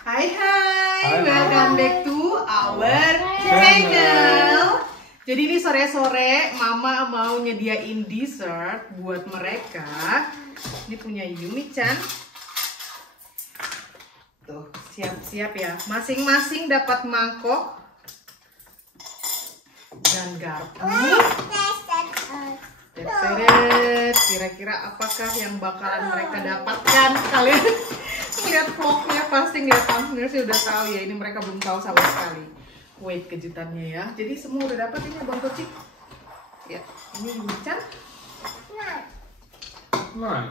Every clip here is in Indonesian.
Hai, welcome back to our channel. Jadi ini sore-sore Mama mau nyediain dessert buat mereka. Ini punya Yumi-chan. Tuh, siap-siap ya. Masing-masing dapat mangkok dan garpu. Kira-kira apakah yang bakalan mereka dapatkan? Kalian lihat vlognya pasti lihat thumbnail sih udah tahu ya. Ini mereka belum tahu sama sekali. Wait kejutannya ya. Jadi semua udah dapat ini Abang Kocik. Ya, ini Yumi-chan. Nein.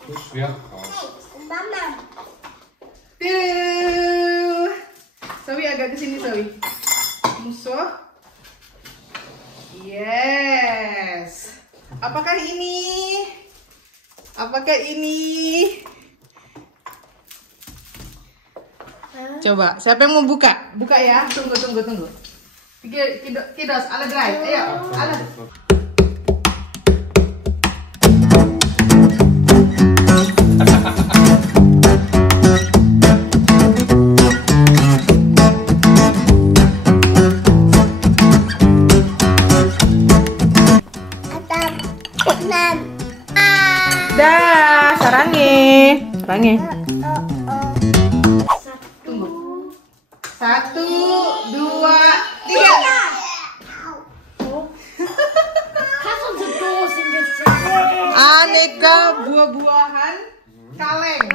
So schwer drauf. Tuh. Sawi agak kesini Sawi. Musuh. Yes. Apakah ini? Apakah ini? Coba, siapa yang mau buka? Buka ya. Tunggu. Kidos, ala drive. Ayo, ala. Dah, sarangi. Tunggu. 1, 2, 3. Aneka buah-buahan, kaleng,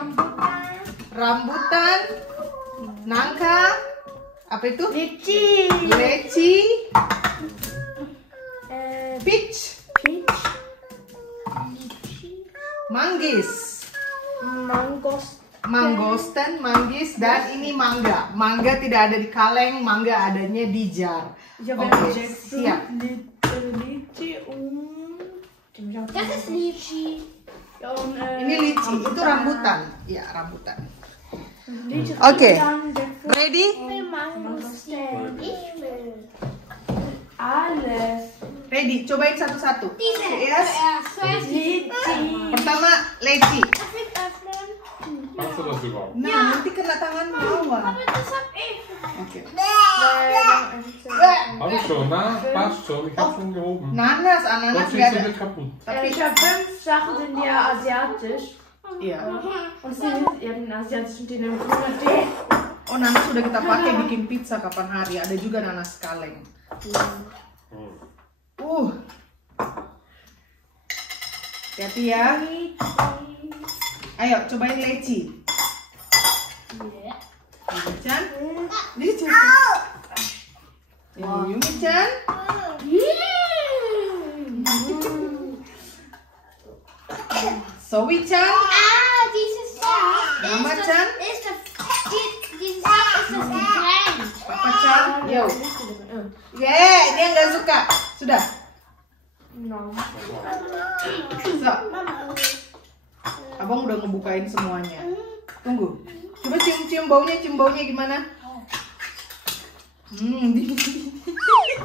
rambutan, nangka, apa itu? Leci, peach, manggis, mangostan, manggis, dan ini mangga. Mangga tidak ada di kaleng, mangga adanya di jar. Oke, siap. Das ist Lychee. Ini lici, itu rambutan. Ya, rambutan. Oke, ready? Ich will. Alles. Ready, cobain satu-satu. Yes. Zuerst die. Pertama, leci. Darf ich öffnen? Machst du das überhaupt? Nah, nanti kena tangan bawah. Aber das hab ich. Oke. Hab ich schon, na? Passt schon, ich hab schon gehoben. Nanas, Sonst ananas ist nggak sie ada. nicht kaputt. Tapi Ich habe 5 Sachen, sind ja asiatisch. iya. Und sie sind ja den asiatischen, die nehmen Tee. Oh, nanas sudah kita pakai bikin pizza kapan hari. Ada juga nanas kaleng. Hati-hati ya. Ayo, cobain leci. Yumi-chan. Leci. Yumi-chan. Zoe-chan. Ah, dieses Mama-chan. Dieses Sack ist das Getränk. Papa-chan. Yo. Yeah, dia nggak suka. Sudah. No. So. Abang udah ngebukain semuanya. Tunggu. Coba cium baunya gimana?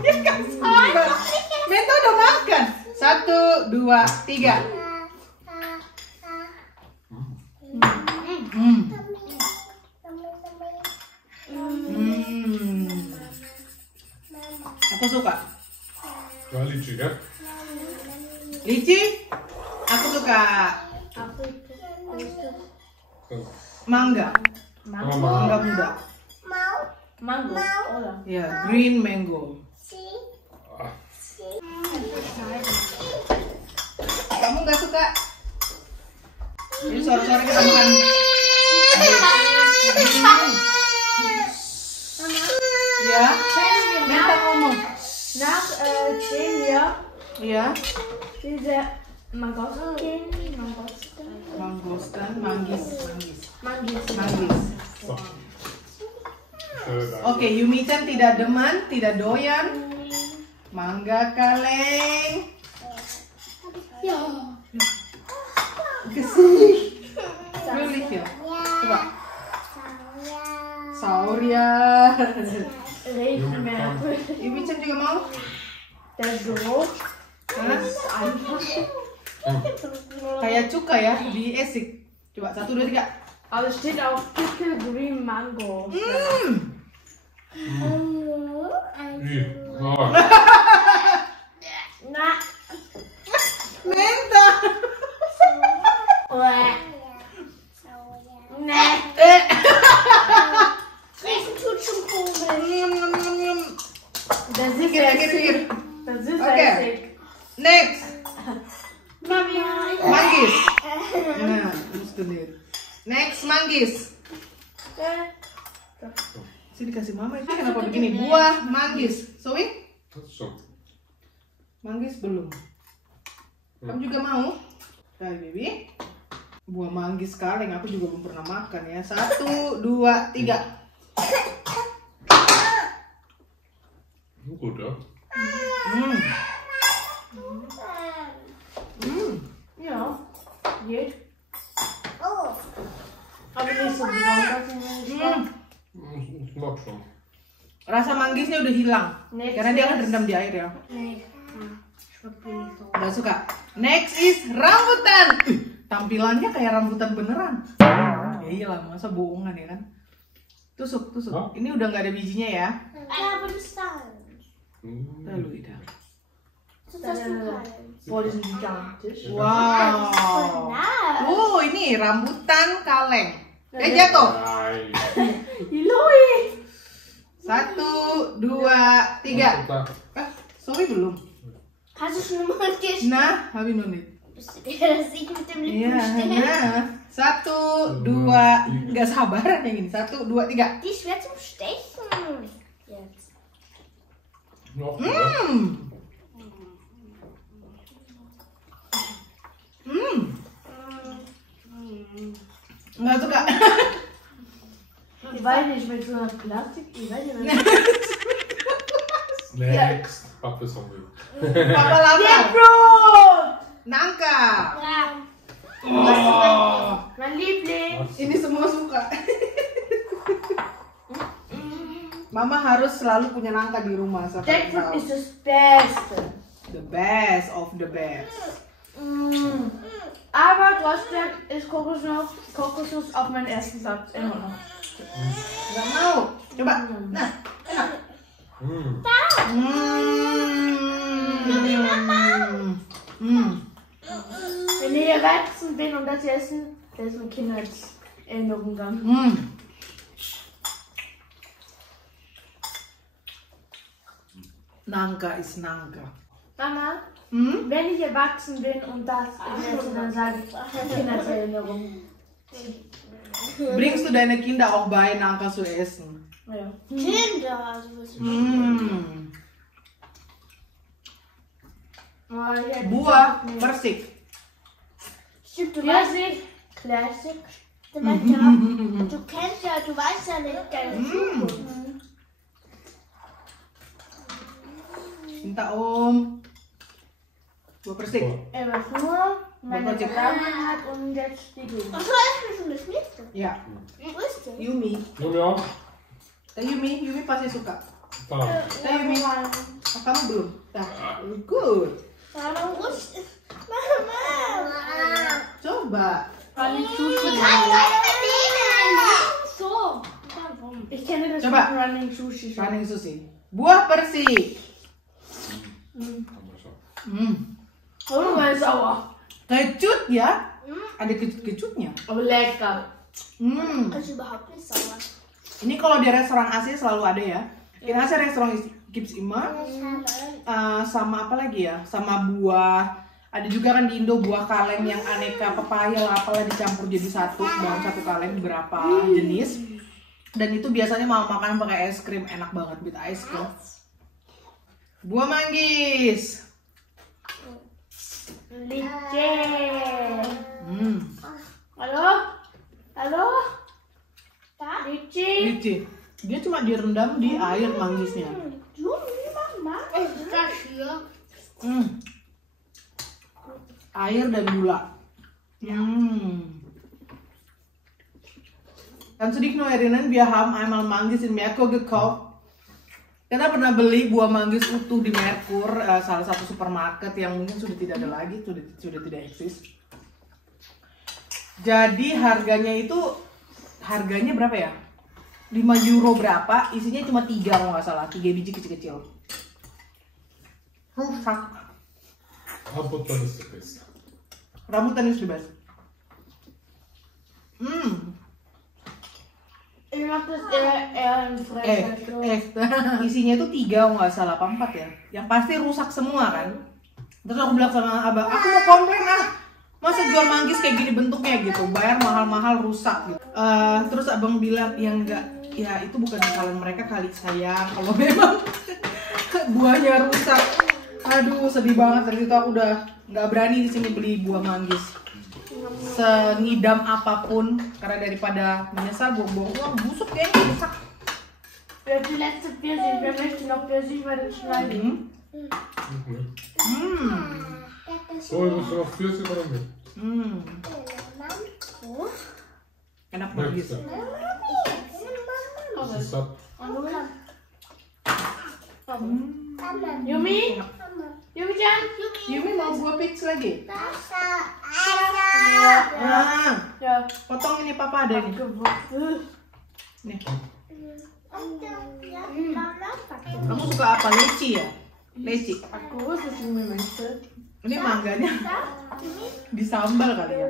Dia kan sabar. Mento udah makan. 1, 2, 3. Aku suka. Ja, Litschi, gell? Lici? Aku suka. Mangga. Mangga muda. Mango. Oder? Ya, green mango. Ah, Kamu nggak suka? Ini sore-sore kita makan. Ya, minta ngomong. Nach dem hier, Iya. diese Mangostin. Mangostan, manggis. so. Schön. Oke, Yumi-chan tidak demen, tidak doyan. Mangga kaleng. Ja. Kesini. Really ya. Coba. Sauria. Regenmerkel. Yumi-chan juga mau? Der Geruch Hah? ist einfach. Kayak cuka ya di esik. Coba 1, 2, 3. Aber es steht auch Pickle Green Mango. Oh. Na. Menta. Nee. Riechen tut schon komisch. Das ist Hier. Das ist Okay. Essig. Next. Mami. Manggis. Nah, itu nih. Next manggis. Sini dikasih mama itu kenapa begini? Buah manggis. Zoe? Dat is zo. Manggis belum. Kamu juga mau? Nah, Bibi. Buah manggis kaleng aku juga belum pernah makan ya. 1, 2, 3. Goed hoor. Ja. Geht. Oh. Aber nicht so besonders. Snap zo. Rasa manggisnya udah hilang. Next Karena dia kan is- rendam di air ya. Nee. Schmeckt mir nicht so. Gak suka. Next is rambutan. Tampilannya kayak rambutan beneran. Ya iyalah, masa bohongan ya kan? Tusuk, tusuk. Hah? Ini udah nggak ada bijinya ya. Ja, aber das ist dann. Lalu Ida. Das ist das Lokal. Boah, die sind gigantisch. Wow. Nah. Ini rambutan kaleng. Jatuh. Nee. Iloi. 1, 2, 3. Sorry belum. Hast du schon mal gegessen? Nah, habe ich noch nicht. Bist du der, das ich mit dem Iya, Lippen nah. 1, 2, nggak sabaran yang ini. 1, 2, 3. Die ist schwer zum Stechen. Jetzt. Nog goed. Nggak suka. Ich weiß nicht, mit so einer Plastik. Ich weiß nicht, Next. Pak is dan weer. Papa lapar. Bro! Nangka. Ja. Oh, Mein Liebling. ini semua suka. Mama harus selalu punya nangka di rumah. Siapa yang Jackfruit tahu? ist das Beste. The best of the best. Aber trotzdem ist Kokosnuss auf meinen ersten Platz immer noch. Nggak mau. Coba. Nah, enak. Wenn ich erwachsen bin und das essen, das ist eine Kindheitserinnerung dann. Nangka is nangka. Mama, wenn ich erwachsen bin und das esse, dann sage ich Kindheitserinnerung. Bringst du deine Kinder auch bei, Nangka zu essen? Ja. Kinder. Also was Oh, ich hätte Buah nicht. persik. Stimmt, du weißt, Classic. du kennst ja, du weißt ja nicht deine Zukunft. Minta Om. Buah persik. Er war nur meine Buah Vergangenheit und jetzt die Gegenwart. Ach so, ist mir schon das nächste. Ya, Wo ist der? Yumi. Noem je al? Yumi pasti suka. Taal. Yumi. Oh, kamu belum? Nah, good. Warum ist Mama? Coba. Running Sushi. So. Warum? Ich kenne das Coba. von Running Sushi schon. Running sushi. Buah persik. Anders zo. Oh, weil sauer. Kecut ya. Ada kecut-kecutnya. Aber lecker. Das ist überhaupt nicht sauer. Ini kalau di restoran Asia selalu ada ya. In Asia restoran Gips Ima. Sama apa lagi ya? Sama buah. Ada juga kan di Indo buah kaleng yang aneka pepaya lah apalah dicampur jadi satu dalam satu kaleng beberapa jenis. Dan itu biasanya mau makan pakai es krim, enak banget with ice cream. Buah manggis. Lice. Halo? Halo? Lici. Lici. Dia cuma direndam di air manggisnya. Mama. Das hier. Air dan gula. Kannst du dich noch erinnern, wir haben einmal Manggis in Merkur gekauft. Kita pernah beli buah manggis utuh di Merkur, salah satu supermarket yang mungkin sudah tidak ada lagi, sudah tidak eksis. Jadi harganya berapa ya? 5 euro berapa? Isinya cuma 3 kalau nggak salah, 3 biji kecil-kecil. Rusak. Rambutan ist der beste. Rambutan is the best. Ich mag das eher in Fresh. Isinya tuh 3 kalau nggak salah, apa 4 ya? Yang pasti rusak semua kan? Terus aku bilang sama abang, aku mau komplain masa jual manggis kayak gini bentuknya gitu, bayar mahal-mahal rusak gitu. Terus abang bilang, ya enggak, ya itu bukan kesalahan mereka kali sayang, kalau memang buahnya rusak. Aduh sedih banget, dari itu aku udah nggak berani di sini beli buah manggis. Sengidam apapun, karena daripada menyesal buang-buang uang, busuk kayaknya rusak. Die letzte Pfirsich, wer möchte noch Pfirsich bei den Schneiden? So, willst du noch Pfirsich oder nicht? Enak banget. Nächster. Das ist satt. Yumi? Yumi-chan? Yumi mau buah peach lagi? Ja. Potong ini papa ada nih. Nih. Kamu suka apa? Leci ya? Leci. Aku suka Ini mangganya disambal kali ya?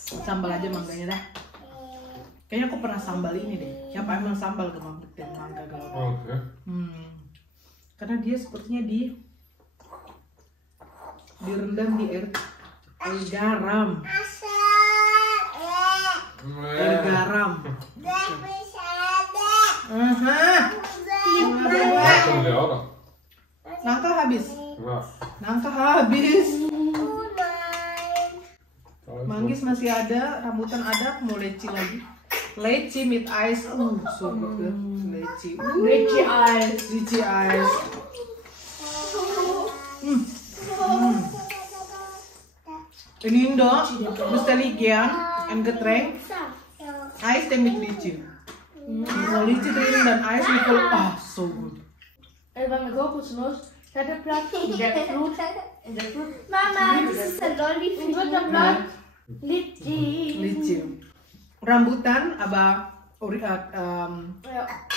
Sambal aja mangganya dah. Kayaknya aku pernah sambal ini deh. Siapa emang sambal ke mangga galap? Okay. Karena dia sepertinya direndam di air garam. Air garam. Makan dia orang. Nangka habis. Ja. Nangka habis. Manggis masih ada, rambutan ada, mau leci lagi. Leci with ice. So good. Leci. Richie Eis. Leci ice. In Indo, bestelle ich gern ein Getränk. Eis mit Leci. So Leci drin dan Eis mit so gut. War eine Kokosnuss, dritter Platz, Jackfruit. Mama, das ist ein Lolli für Dritter die Platz, Litchi. Leci. Rambutan, Ja,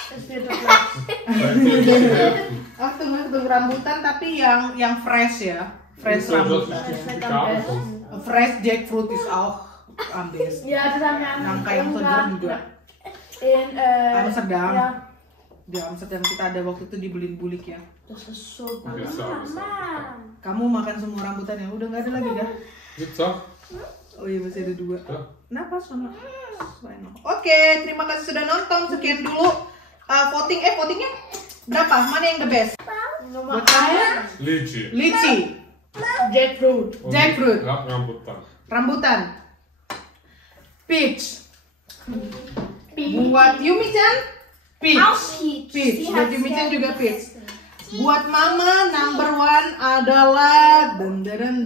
das vierte Platz. Achtung, rambutan tapi yang fresh ya. Fresh rambutan. Fresh jackfruit is auch am besten. Ja, das haben wir Nangka yang segar juga. In Amsterdam. Ja, Di Amsterdam kita ada waktu itu dibeliin bulik ya. das ist so gut. Kamu makan semua rambutan ya? Udah nggak ada lagi dah. Pizza? Oh iya masih ada 2. Ja. Kenapa sama? Oke, terima kasih sudah nonton. Sekian dulu voting. Votingnya berapa? Mana yang the best? Nummer Buat kamu? 1, Lychee. Lychee, Jackfruit. Und Jackfruit. Rambutan. Rambutan, peach. Buat Yumi-chan, peach. Peach. Buat Yumi-chan juga peach. Buat mama number 1 adalah deren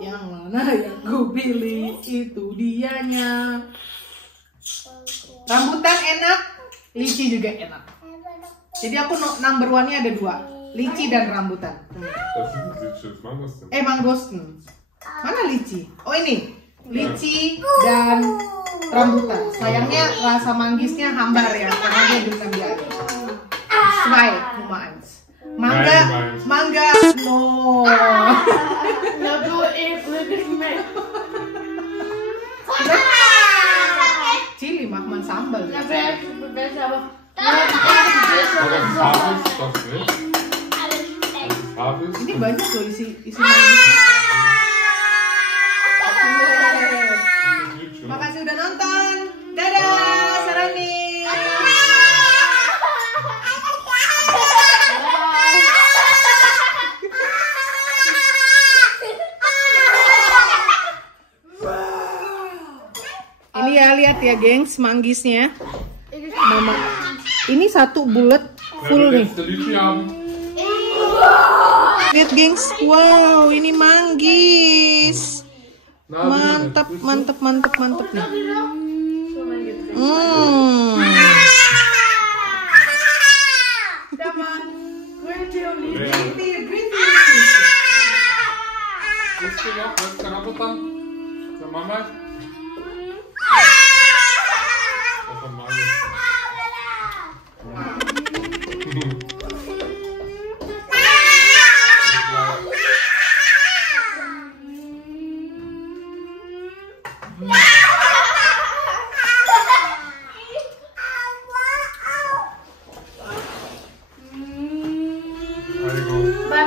yang mana yang ku pilih itu dianya. Rambutan enak, lychee juga enak. Jadi aku number 1-nya ada 2, lychee dan rambutan. Das sind Lychee. Mangostin. Mangostin. Mana lychee? Oh ini, lychee dan rambutan. Sayangnya rasa manggisnya hambar ya, karena dia direndam di air. Zwei, Nummer 1. Mangga, no. Na du, wirklich mehr. Chili macht man sambal. Na, wer ist besser, aber. Aber das Haarfisch, das nicht. Das Haarfisch. Ini banyak loh isi manggisnya. Lychee. Makasih udah nonton. Dadah, Sarani. Ini ya, lihat ya gengs, manggisnya. Mama. Ini satu bulat full nih. Letzte Lychee haben. Lihat gengs, wow, ini manggis. Mantap nih. Green Tea. Willst du noch? Willst du Rambutan? Für Mama? Bei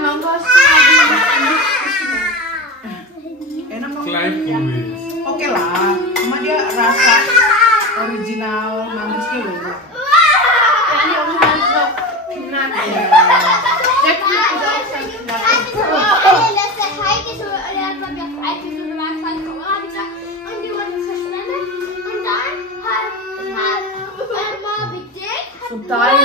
Mangos Enak dong. Klein Louis. Oke lah, cuma dia rasa original manggusnya loh. kann ich auch mal so knacken. Der Kuchen ist auch schon knacken. Dass der Teig ist, oder hat man mir Teig ist, oder war es halt Corona gesagt, und die wurden verschwendet. Und dann hat Mama Dick Zum Teil.